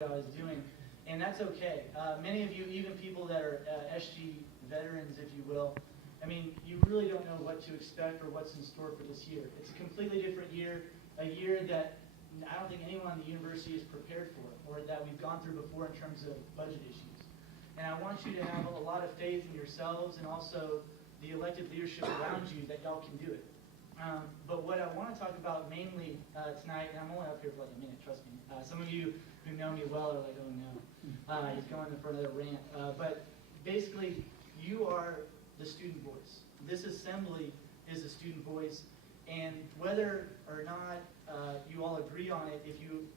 I was doing, and that's okay. Many of you, even people that are SG veterans, if you will, I mean, you really don't know what to expect or what's in store for this year. It's a completely different year, a year that I don't think anyone in the university is prepared for, or that we've gone through before in terms of budget issues. And I want you to have a lot of faith in yourselves and also the elected leadership around you that y'all can do it. But what I want to talk about mainly tonight, and I'm only up here for like a minute, trust me. Some of you who know me well are like, oh no, he's going for another rant. But basically, you are the student voice. This assembly is the student voice, and whether or not you all agree on it, if you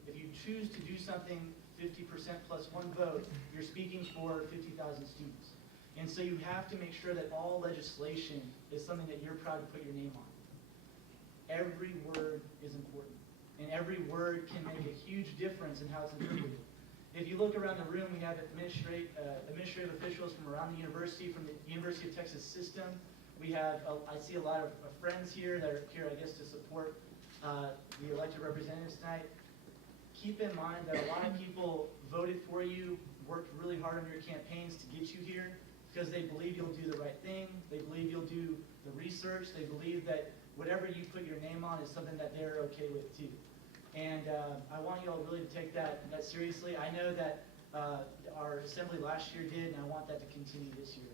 choose to do something 50% plus one vote, you're speaking for 50,000 students. And so you have to make sure that all legislation is something that you're proud to put your name on. Every word is important, and every word can make a huge difference in how it's interpreted. If you look around the room, we have administrative officials from around the university, from the University of Texas system. We have, I see a lot of friends here that are here, I guess, to support the elected representatives tonight. Keep in mind that a lot of people voted for you, worked really hard on your campaigns to get you here because they believe you'll do the right thing. They believe you'll do the research. They believe that whatever you put your name on is something that they're okay with too. And I want you all really to take that seriously. I know that our assembly last year did, and I want that to continue this year.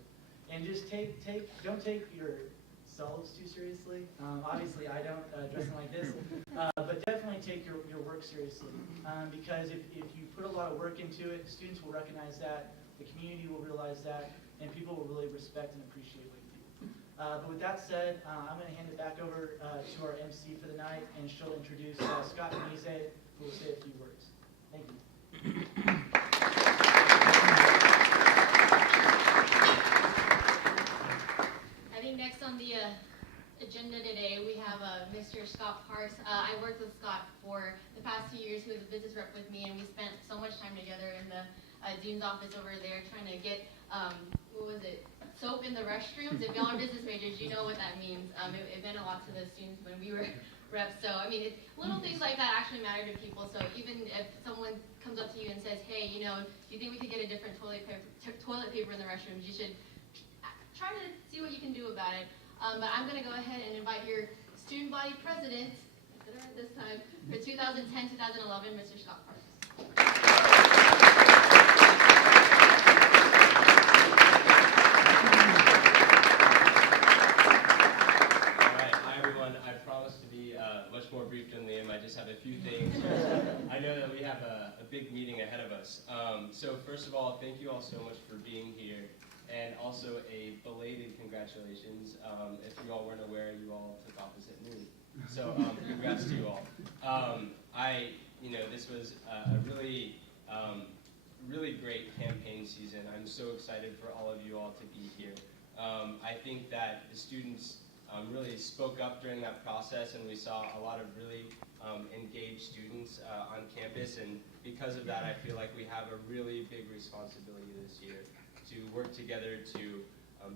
And just don't take yourselves too seriously. Obviously, I don't dressing like this, but definitely take your work seriously. Because if you put a lot of work into it, students will recognize that, the community will realize that, and people will really respect and appreciate what you do. But with that said, I'm going to hand it back over to our MC for the night, and she'll introduce Scott Mise, who will say a few words. Thank you. I think next on the agenda today, we have Mr. Scott Parks. I worked with Scott for the past 2 years. He was a business rep with me, and we spent so much time together in the dean's office over there trying to get, soap in the restrooms. If y'all are business majors, you know what that means. It meant a lot to the students when we were reps. So, I mean, little things like that actually matter to people. So even if someone comes up to you and says, hey, do you think we could get a different toilet paper in the restrooms, you should try to see what you can do about it. But I'm going to go ahead and invite your student body president, this time, for 2010-2011, Mr. Scott Parks. Much more brief than Liam. I just have a few things. I know that we have a big meeting ahead of us. So first of all, thank you all so much for being here, and also a belated congratulations. If you all weren't aware, you all took office at noon. So congrats to you all. This was a really, really great campaign season. I'm so excited for all of you all to be here. I think that the students really spoke up during that process, and we saw a lot of really engaged students on campus, and because of that, I feel like we have a really big responsibility this year to work together to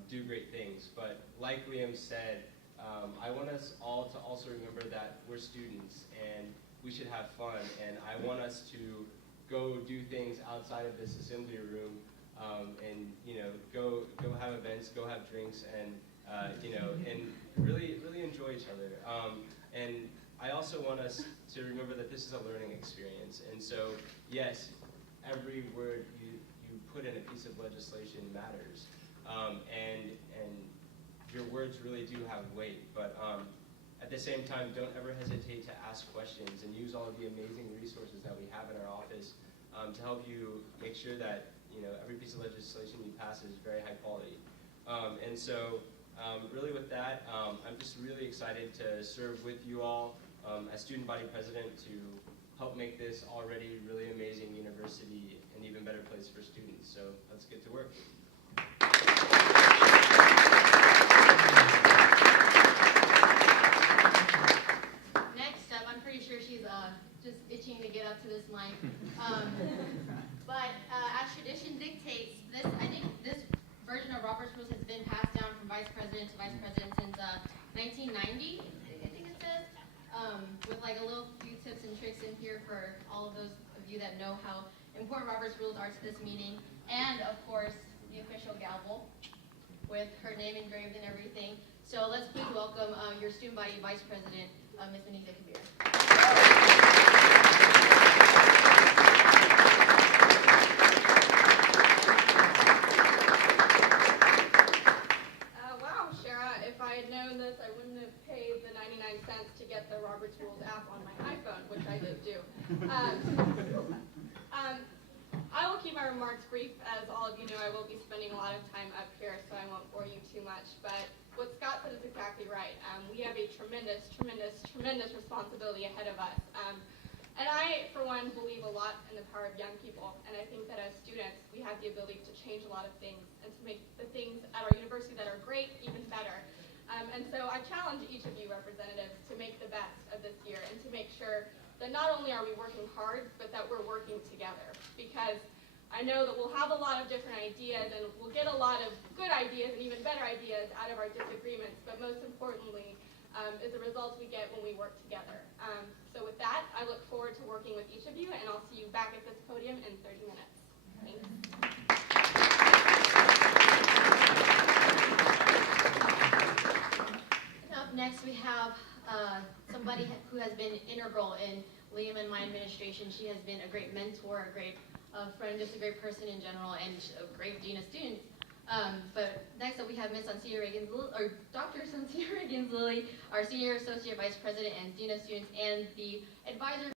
do great things. But like Liam said, I want us all to also remember that we're students and we should have fun, and I want us to go do things outside of this assembly room, and go have events, go have drinks, and and really enjoy each other. And I also want us to remember that this is a learning experience. And so, yes, every word you put in a piece of legislation matters. And your words really do have weight. But at the same time, don't ever hesitate to ask questions and use all of the amazing resources that we have in our office to help you make sure that every piece of legislation you pass is very high quality. And so, really with that, I'm just really excited to serve with you all as student body president to help make this already really amazing university an even better place for students. So let's get to work. Next up, I'm pretty sure she's just itching to get up to this mic. But as tradition dictates, I think this version of Robert's Rules has been passed down from vice president to vice president since 1990, I think it says, with like a little few tips and tricks in here for all of those of you that know how important Robert's Rules are to this meeting, and of course, the official gavel with her name engraved and everything. So let's please welcome your student body vice president, Ms. Anita Kabir. Wow, Shara, if I had known this, I wouldn't have paid the 99 cents to get the Robert's Rules app on my iPhone, which I did do. I will keep my remarks brief. As all of you know, I will be spending a lot of time up here, so I won't bore you too much. But what Scott said is exactly right. We have a tremendous responsibility ahead of us. And I, for one, believe a lot in the power of young people. And I think that as students, we have the ability to change a lot of things and to make the things at our university that are great even better. And so I challenge each of you representatives to make the best of this year and to make sure that not only are we working hard, but that we're working together. Because I know that we'll have a lot of different ideas and we'll get a lot of good ideas and even better ideas out of our disagreements, but most importantly is the results we get when we work together. So with that, I look forward to working with each of you, and I'll see you back at this podium in 30 minutes. Thanks. Up next, we have somebody who has been integral in Liam and my administration. She has been a great mentor, a great friend, just a great person in general, and a great dean of students. But next up, we have Ms. Santia Reagan, or Dr. Santia Reagan Lilly, our senior associate vice president and dean of students, and the advisor